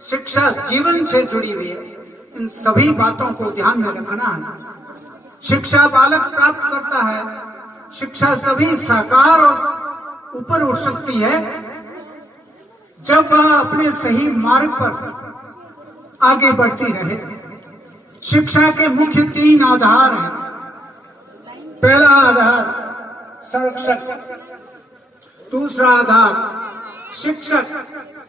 शिक्षा जीवन से जुड़ी हुई है। इन सभी बातों को ध्यान में रखना है। शिक्षा बालक प्राप्त करता है। शिक्षा सभी साकार और ऊपर उठ सकती है जब वह अपने सही मार्ग पर आगे बढ़ती रहे। शिक्षा के मुख्य 3 आधार हैं। पहला आधार संरक्षक, दूसरा आधार शिक्षक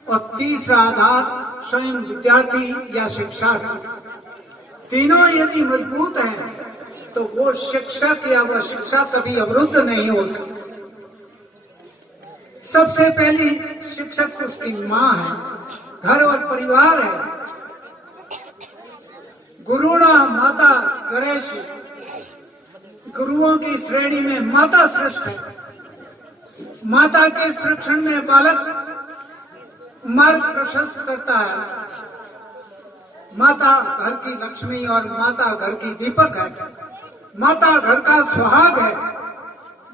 और तीसरा आधार स्वयं विद्यार्थी या शिक्षार्थी। तीनों यदि मजबूत हैं तो वो शिक्षक या वह शिक्षा कभी अवरुद्ध नहीं हो सकती। सबसे पहली शिक्षक उसकी माँ है, घर और परिवार है। गुरुणा माता गणेश, गुरुओं की श्रेणी में माता श्रेष्ठ है। माता के संरक्षण में बालक मार्ग प्रशस्त करता है। माता घर की लक्ष्मी और माता घर की दीपक है। माता घर का सुहाग है।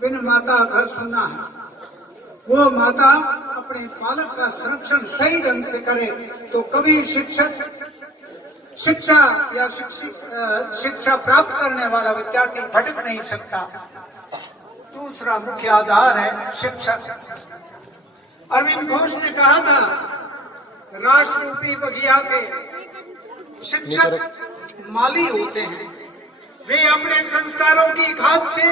बिन माता घर सुना है। वो माता अपने बालक का संरक्षण सही ढंग से करे तो कभी शिक्षा या शिक्षा प्राप्त करने वाला विद्यार्थी भटक नहीं सकता। दूसरा मुख्य आधार है शिक्षक। अरविंद घोष ने कहा था, राष्ट्र रूपी बगिया के शिक्षक माली होते हैं। वे अपने संस्कारों की खाद से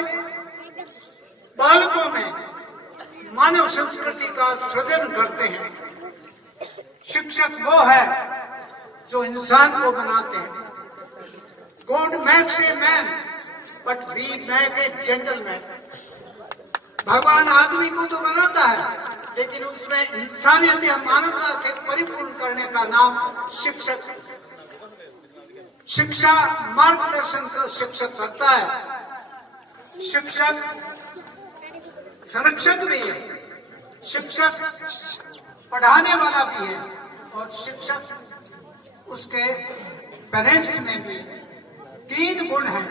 बालकों में मानव संस्कृति का सृजन करते हैं। शिक्षक वो है जो इंसान को बनाते हैं। God makes a man but we make a gentleman. भगवान आदमी को तो बनाता है, लेकिन उसमें इंसानियत या मानवता से परिपूर्ण करने का नाम शिक्षक। शिक्षा मार्गदर्शन का शिक्षक करता है। शिक्षक संरक्षक भी है, शिक्षक पढ़ाने वाला भी है और शिक्षक उसके पेरेंट्स में भी 3 गुण हैं।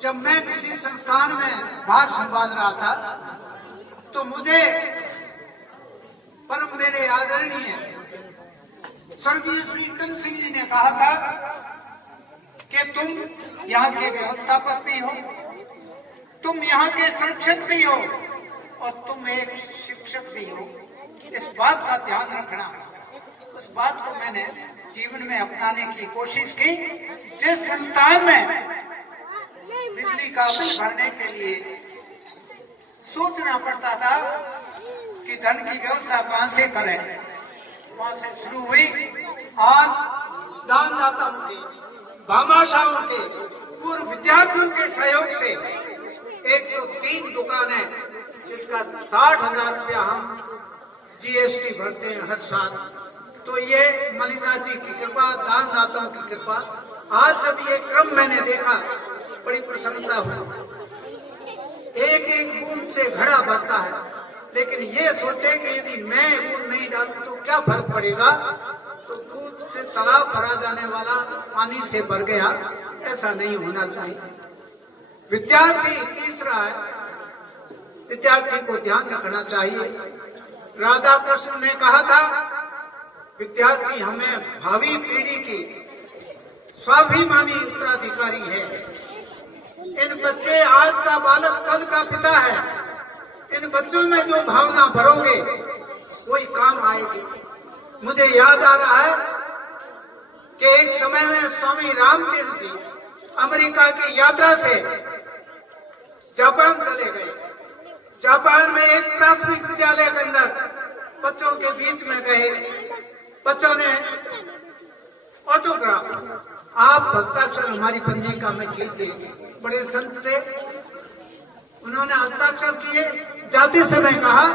जब मैं किसी संस्थान में भार संभाल रहा था तो मुझे परम मेरे आदरणीय स्वर्गीय श्री कंस सिंह जी ने कहा था कि तुम यहाँ के व्यवस्थापक भी हो, तुम यहाँ के संरक्षक भी हो और तुम एक शिक्षक भी हो। इस बात का ध्यान रखना। उस बात को मैंने जीवन में अपनाने की कोशिश की। जिस संस्थान में बिजली का बिल भरने के लिए सोचना पड़ता था कि धन की व्यवस्था कहां से करें, वहां से शुरू हुई। आज दानदाताओं के, भामाशाहों के, पूर्व विद्यार्थियों के सहयोग से 103 दुकानें, जिसका 60,000 रुपया हम जीएसटी भरते हैं हर साल। तो ये मलिदा जी की कृपा, दानदाताओं की कृपा। आज जब ये क्रम मैंने देखा बड़ी प्रसन्नता हुई। एक एक बूंद से घड़ा भरता है, लेकिन ये सोचे कि यदि मैं बूंद नहीं डालती तो क्या फर्क पड़ेगा। तो बूंद से तालाब भरा जाने वाला पानी से भर गया, ऐसा नहीं होना चाहिए। विद्यार्थी तीसरा है, विद्यार्थी को ध्यान रखना चाहिए। राधा कृष्ण ने कहा था, विद्यार्थी हमें भावी पीढ़ी की स्वाभिमानी उत्तराधिकारी है। इन बच्चे आज का बालक कल का पिता है। इन बच्चों में जो भावना भरोगे वही काम आएगी। मुझे याद आ रहा है कि एक समय में स्वामी रामतीर्थ जी अमेरिका की यात्रा से जापान चले गए। जापान में एक प्राथमिक विद्यालय के अंदर बच्चों के बीच में गए। बच्चों ने ऑटोग्राफ, आप हस्ताक्षर हमारी पंजिका में कीजिए। बड़े संत थे, उन्होंने हस्ताक्षर किए। जाते समय कहा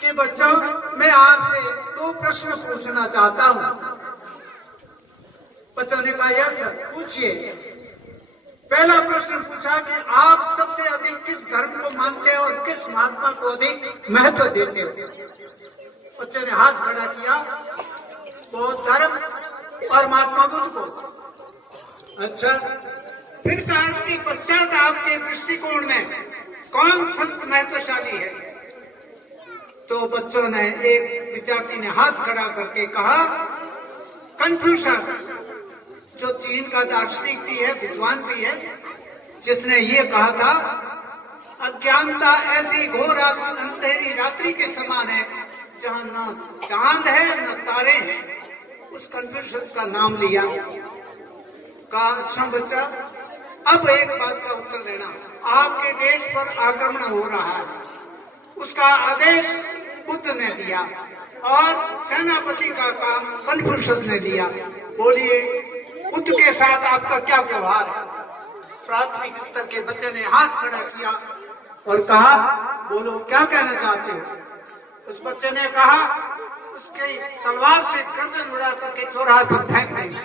कि बच्चों, मैं आपसे 2 प्रश्न पूछना चाहता हूं। बच्चों ने कहा, यस सर, पूछिए। पहला प्रश्न पूछा कि आप सबसे अधिक किस धर्म को मानते हैं और किस महात्मा को अधिक महत्व देते हो। बच्चों ने हाथ खड़ा किया, बौद्ध धर्म और महात्मा बुद्ध को। अच्छा, फिर कहा इसके पश्चात आपके दृष्टिकोण में कौन संत महत्वशाली है। तो बच्चों ने एक विद्यार्थी ने हाथ खड़ा करके कहा, कन्फ्यूशस जो चीन का दार्शनिक भी है, विद्वान भी है, जिसने ये कहा था, अज्ञानता ऐसी घोर अंधेरी रात्रि के समान है जहां न चांद है न तारे हैं। उस कन्फ्यूशस का नाम लिया, कहा अच्छा बच्चा, अब एक बात का उत्तर देना, आपके देश पर आक्रमण हो रहा है, उसका आदेश बुद्ध ने दिया और सेनापति का काम कन्फ्यूशस ने लिया। बोलिए बुद्ध के साथ आपका क्या व्यवहार है? प्राथमिक स्तर के बच्चे ने हाथ खड़ा किया और कहा, बोलो क्या कहना चाहते हो? उस बच्चे ने कहा, उसके तलवार से गर्दन उड़ा करके चौराहे पर फेंक देंगे।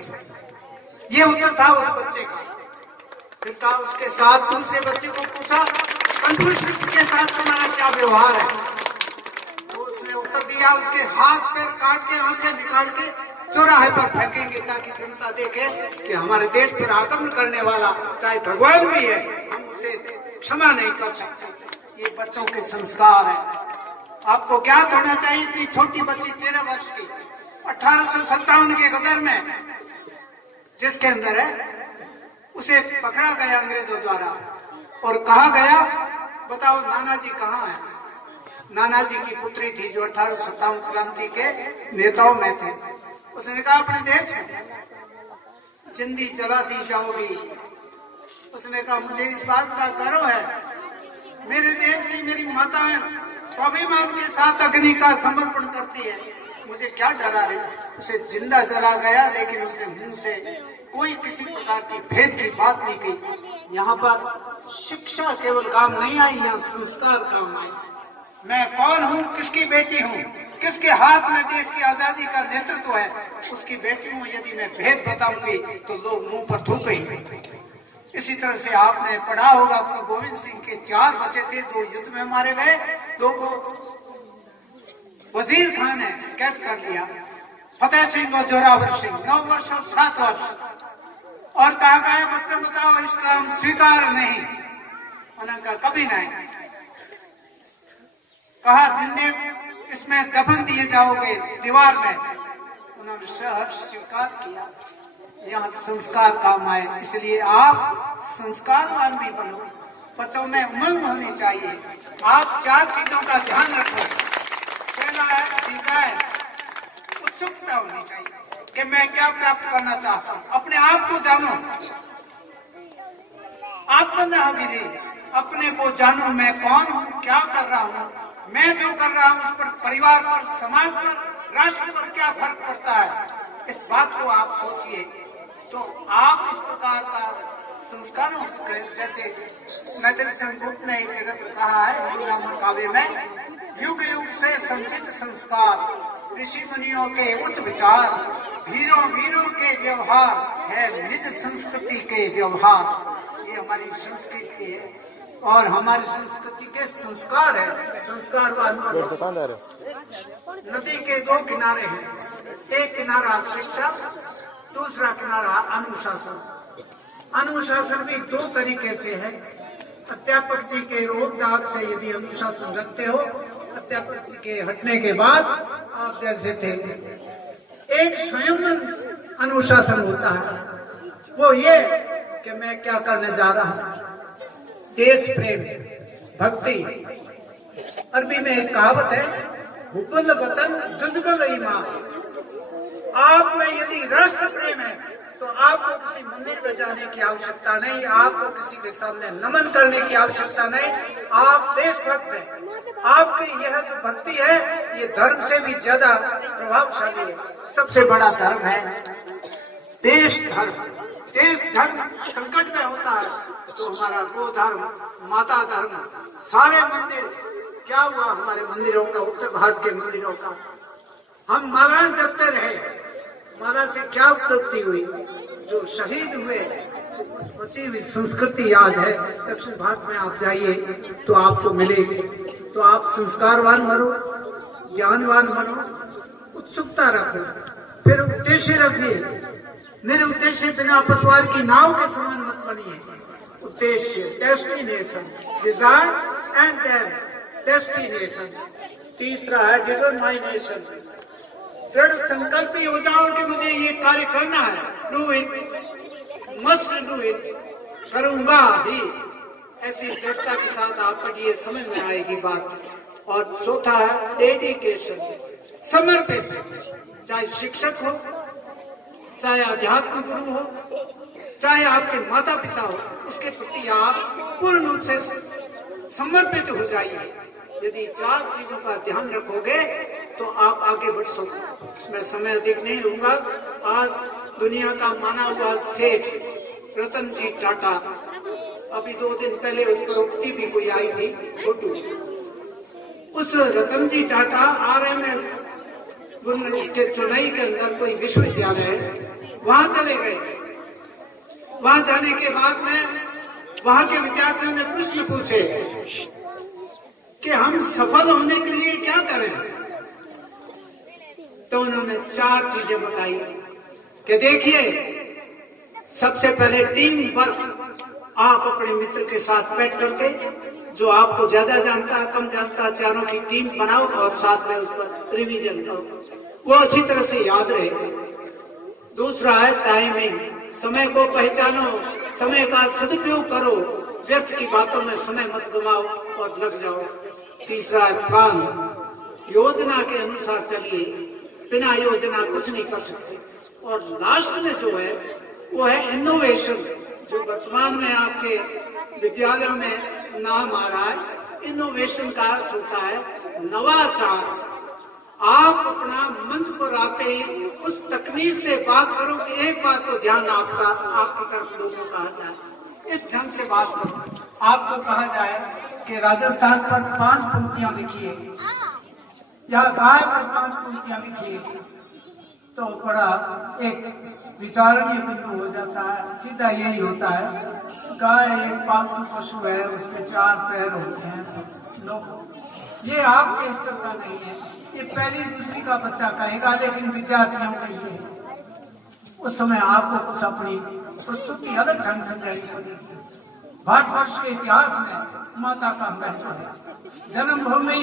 ये उत्तर था उस बच्चे का। फिर कहा, उसके साथ दूसरे बच्चे को पूछा, कन्फ्यूशस के साथ तुम्हारा क्या व्यवहार है? तो उसने उत्तर दिया, उसके हाथ पैर काट के आंखें निकाल के चौराहे पर फेंकेंगे ताकि जनता देखे कि हमारे देश पर आक्रमण करने वाला चाहे भगवान भी है, हम उसे क्षमा नहीं कर सकते। ये बच्चों के संस्कार है। आपको ज्ञात होना चाहिए, इतनी छोटी बच्ची 13 वर्ष की 1857 के गदर में जिसके अंदर है, उसे पकड़ा गया अंग्रेजों द्वारा और कहा गया, बताओ नानाजी कहाँ है? नानाजी की पुत्री थी जो 1857 क्रांति के नेताओं में थे। उसने कहा, अपने देश में जिंदी जला दी जाओगी। उसने कहा, मुझे इस बात का गर्व है, मेरे देश की मेरी माताएं स्वाभिमान के साथ अग्नि का समर्पण करती है, मुझे क्या डरा रही। उसे जिंदा जला गया, लेकिन उसने मुंह से कोई किसी प्रकार की भेद की बात नहीं की। यहाँ पर शिक्षा केवल काम नहीं आई, यहाँ संस्कार काम आई। मैं कौन हूँ, किसकी बेटी हूँ, किसके हाथ में देश की आजादी का नेतृत्व है, उसकी बेटी हूँ। यदि मैं भेद बताऊंगी तो लोग मुंह पर थूकेंगे। इसी तरह से आपने पढ़ा होगा, गुरु गोविंद सिंह के 4 बच्चे थे, 2 युद्ध में मारे गए, 2 को वजीर खान ने कैद कर लिया, फतेह सिंह और जोरावर सिंह 9 वर्ष और 7 वर्ष। और कहा गया, बच्चे बताओ इस्लाम स्वीकार नहीं। उन्होंने कहा, कभी नहीं। कहा, जिन्हें इसमें दफन दिए जाओगे दीवार में, उन्होंने सहर्ष स्वीकार किया। यहाँ संस्कार काम आए, इसलिए आप संस्कारवान भी बनो। बच्चों में उमंग होनी चाहिए। आप 4 चीजों का ध्यान रखो। पहला है, तीसरा है, उत्सुकता होनी चाहिए कि मैं क्या प्राप्त करना चाहता हूँ। अपने आप को जानो, आत्मनिर्भर, अपने को जानो, मैं कौन हूँ, क्या कर रहा हूँ, मैं जो कर रहा हूँ उस पर, परिवार पर, समाज पर, राष्ट्र पर क्या फर्क पड़ता है। इस बात को आप सोचिए, तो आप इस प्रकार का संस्कारों से, जैसे मैथिली गुप्त ने एक जगह पर कहा है हिंदू नामक काव्य में, युग युग से संचित संस्कार, ऋषि मुनियों के उच्च विचार, धीरों वीरों के व्यवहार है निज संस्कृति के व्यवहार। ये हमारी संस्कृति है और हमारी संस्कृति के संस्कार है। संस्कारवान नदी के 2 किनारे हैं, एक किनारा शिक्षा, दूसरा किनारा अनुशासन। अनुशासन भी 2 तरीके से है। अध्यापक जी के रोकथाम से यदि अनुशासन रखते हो, अध्यापक जी के हटने के बाद आप जैसे थे। एक स्वयं अनुशासन होता है, वो ये कि मैं क्या करने जा रहा हूँ। देश प्रेम, भक्ति। अरबी में एक कहावत है, हुब्बुल वतन जुज़्बुल ईमान। आप में यदि राष्ट्र प्रेम है तो आपको किसी मंदिर में जाने की आवश्यकता नहीं, आपको किसी के सामने नमन करने की आवश्यकता नहीं। आप देशभक्त हैं। आपकी यह जो भक्ति है, ये धर्म से भी ज्यादा प्रभावशाली है। सबसे बड़ा धर्म है देश धर्म। देश धर्म संकट में होता है तो हमारा गो धर्म, माता धर्म, सारे मंदिर, क्या हुआ हमारे मंदिरों का, उत्तर भारत के मंदिरों का? हम मालाएं जपते रहे, माला से क्या उपलब्धि हुई? जो शहीद हुए, बची हुई संस्कृति आज है। दक्षिण भारत में आप जाइए तो आपको मिलेगी। तो आप संस्कारवान बनो, ज्ञानवान बनो, उत्सुकता रखो, फिर उद्देश्य रखिए। निरुद्देश्य बिना पतवार की नाव के समान मत बनिए। उद्देश्य, destination, desire and then destination. तीसरा है डिटरमाइनेशन, दृढ़ संकल्पी हो जाओ कि मुझे ये कार्य करना है, do it, must do it, करूंगा ही, ऐसी दृढ़ता के साथ आपको ये समझ में आएगी बात। और चौथा है डेडिकेशन, समर्पित, चाहे शिक्षक हो, चाहे अध्यात्म गुरु हो, चाहे आपके माता पिता हो, उसके प्रति आप पूर्ण रूप से समर्पित हो जाइए। यदि 4 चीजों का ध्यान रखोगे तो आप आगे बढ़ सकोगे। मैं समय अधिक नहीं लूंगा। आज दुनिया का माना हुआ सेठ रतन जी टाटा, अभी 2 दिन पहले उस पर उक्ति भी कोई आई थी फोटो, उस रतन जी टाटा RMS गुरु के चेन्नई के अंदर कोई विश्वविद्यालय है, वहां चले गए। वहां जाने के बाद में वहां के विद्यार्थियों ने प्रश्न पूछे कि हम सफल होने के लिए क्या करें। तो उन्होंने 4 चीजें बताई कि देखिए, सबसे पहले टीम वर्क, आप अपने मित्र के साथ बैठ करके, जो आपको ज्यादा जानता है कम जानता है, चारों की टीम बनाओ और साथ में उस पर रिवीजन करो, वो अच्छी तरह से याद रहे। दूसरा है टाइमिंग, समय को पहचानो, समय का सदुपयोग करो, व्यर्थ की बातों में समय मत गवाओ और लग जाओ। तीसरा है प्लान, योजना के अनुसार चलिए, बिना योजना कुछ नहीं कर सकते। और लास्ट में जो है वो है इनोवेशन, जो वर्तमान में आपके विद्यालयों में नाम आ रहा है। इनोवेशन का अर्थ होता है नवाचार। आप अपना मंच पर आते ही उस तकनीक से बात करो कि एक बार तो ध्यान आपकी तरफ लोगों का आ जाए, इस ढंग से बात करो। आपको कहा जाए कि राजस्थान पर 5 पंक्तियां लिखिए या गाय पर 5 पंक्तियां लिखिए, तो बड़ा एक विचारणीय बिंदु हो जाता है। सीधा यही होता है, गाय एक पालतू पशु है, उसके 4 पैर होते हैं। लोग ये आपके स्तर का नहीं है, ये पहली दूसरी का बच्चा कहेगा, लेकिन विद्यार्थियों का ही है। उस समय आपको कुछ अपनी प्रस्तुति अलग ढंग से देनी पड़ेगी। भारतवर्ष के इतिहास में माता का महत्व है। जन्मभूमि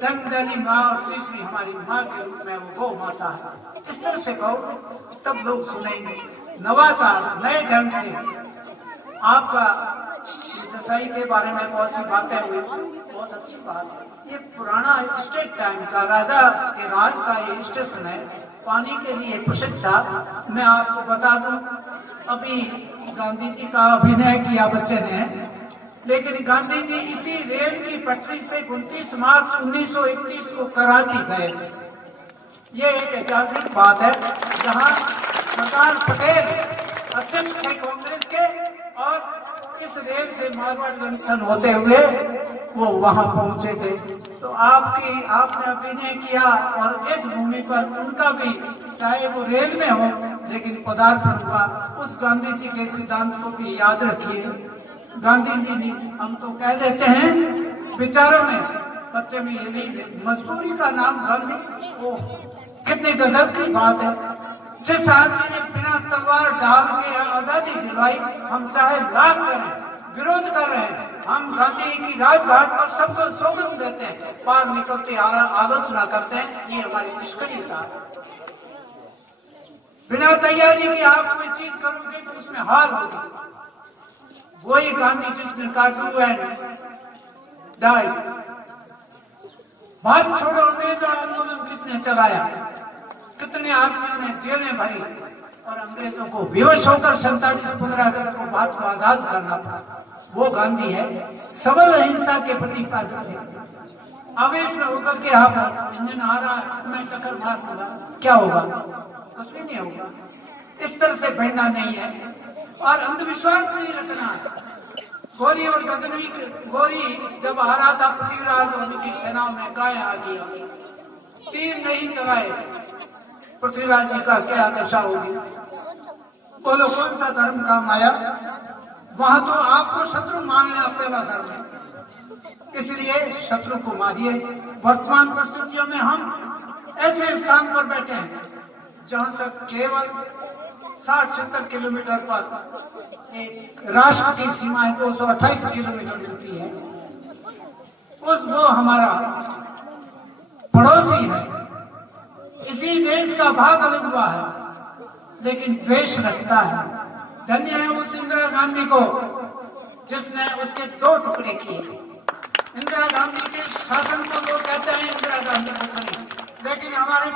जन्मदानी माँ और तीसरी हमारी माँ के रूप में वो गौ माता है। इस तरह से कहो तब लोग सुनेंगे। नवाचार, नए ढंग से आपका जसाई के बारे में बहुत सी बातें हुई, बहुत अच्छी बात है। ये पुराना स्टेट टाइम का राजा के राज का ये स्टेशन है, पानी के लिए प्रसिद्ध था। मैं आपको बता दूं, अभी गांधी जी का अभिनय किया बच्चे ने, लेकिन गांधी जी इसी रेल की पटरी से 29 मार्च 1931 को कराची गए थे। ये एक ऐतिहासिक बात है, जहां सरदार पटेल अध्यक्ष थे कांग्रेस के, और इस रेल से मारवाड़ जंक्शन होते हुए वो वहां पहुंचे थे। तो आपने अभिनय किया, और इस भूमि पर उनका भी, चाहे वो रेल में हो, लेकिन पदार्पण हुआ। उस गांधी जी के सिद्धांत को भी याद रखिए। गांधी जी हम तो कह देते हैं विचारों में, बच्चे में ये नहीं, मजबूरी का नाम गांधी, वो कितने गजब की बात है। जिस आदमी ने बिना तलवार डाल के आजादी दिलवाई, हम चाहे लाख करें, विरोध कर रहे हैं, हम गांधी की राजघाट पर सबको सौगंध देते हैं, पार निकलते आलोचना करते हैं, ये हमारी निष्क्रियता है। बिना तैयारी के आप कोई चीज करोगे तो उसमें हार होगी। वही गांधी जिसने कहा डू एंड डाई। भारत छोड़ो अंग्रेजों आंदोलन किसने चलाया, कितने आदमियों ने जेलें भरी, और अंग्रेजों को बेहोश होकर 47-15 अगस्त को भारत को आजाद करना पड़ा। वो गांधी है, सबल अहिंसा के प्रतिपादक थे। आवेश में होकर के आप इंजन आ रहा है, मैं टक्कर मार दूंगा, क्या होगा? कुछ भी नहीं होगा। इस तरह से बढ़ना नहीं है, और अंधविश्वास नहीं रखना है। गौरी और गौरी जब आ रहा था पृथ्वीराज और उनकी सेनाओं में गाय आ गया, तीर नहीं चलाए, पृथ्वीराज जी का क्या दशा होगी? बोलो कौन सा धर्म काम आया? वहां तो आपको शत्रु मानना पहला धर्म है, इसलिए शत्रु को मारिए। वर्तमान परिस्थितियों में हम ऐसे स्थान पर बैठे हैं जहां से केवल 60-70 किलोमीटर पर एक राष्ट्र की सीमाएं 228 किलोमीटर मिलती है। वो हमारा पड़ोसी है। इसी इसी देश का भाग अलग हुआ है लेकिन द्वेष रखता है। धन्य है उस इंदिरा गांधी को जिसने उसके 2 टुकड़े किए। इंदिरा गांधी के शासन को लोग कहते हैं इंदिरा गांधी को सही, लेकिन हमारे